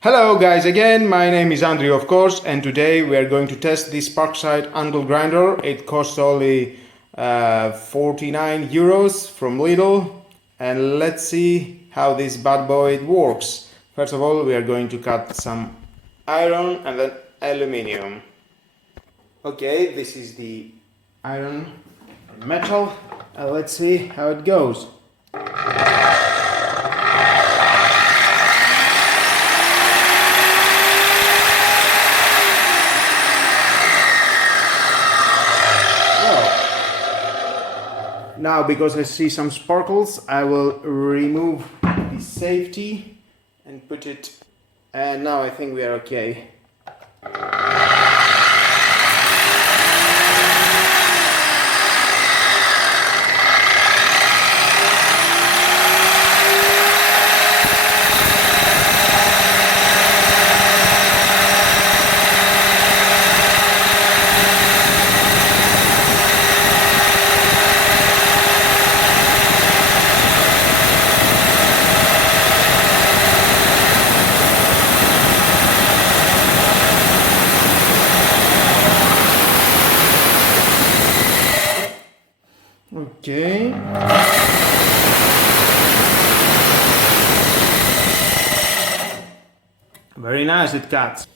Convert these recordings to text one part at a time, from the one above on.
Hello guys again, my name is Andrew of course, and today we are going to test this Parkside angle grinder. It costs only 49 euros from Lidl, and let's see how this bad boy works. First of all, we are going to cut some iron and then aluminium. Okay, this is the iron and metal. Let's see how it goes. Now, because I see some sparkles, I will remove the safety and put it, and now I think we are okay. Okay. Very nice, it cuts.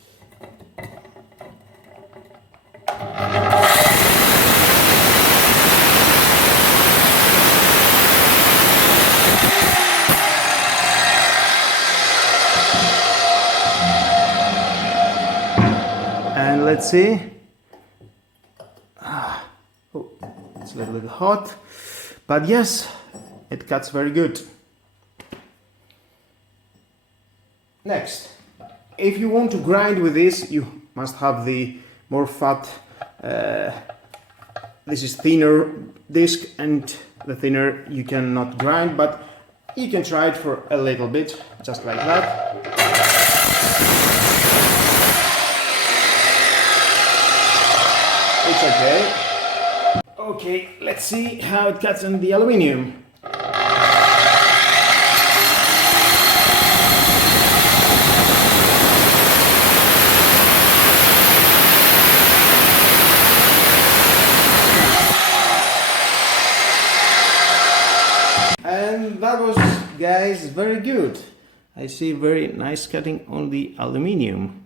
And let's see. Oh, it's a little bit hot, but yes, it cuts very good. Next, if you want to grind with this, you must have the more fat, this is thinner disc, and the thinner you cannot grind, but you can try it for a little bit, just like that. It's okay. Okay, let's see how it cuts on the aluminium. And that was, guys, very good. I see very nice cutting on the aluminium.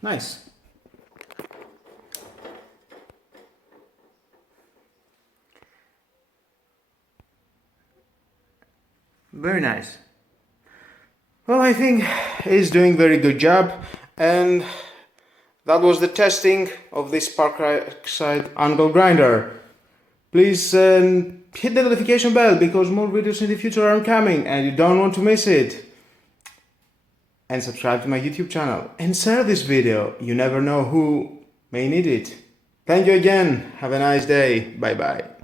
Nice. Very nice. Well, I think he's doing very good job, and that was the testing of this Parkside angle grinder. Please hit the notification bell because more videos in the future are coming and you don't want to miss it. And subscribe to my YouTube channel and share this video. You never know who may need it. Thank you again. Have a nice day. Bye bye.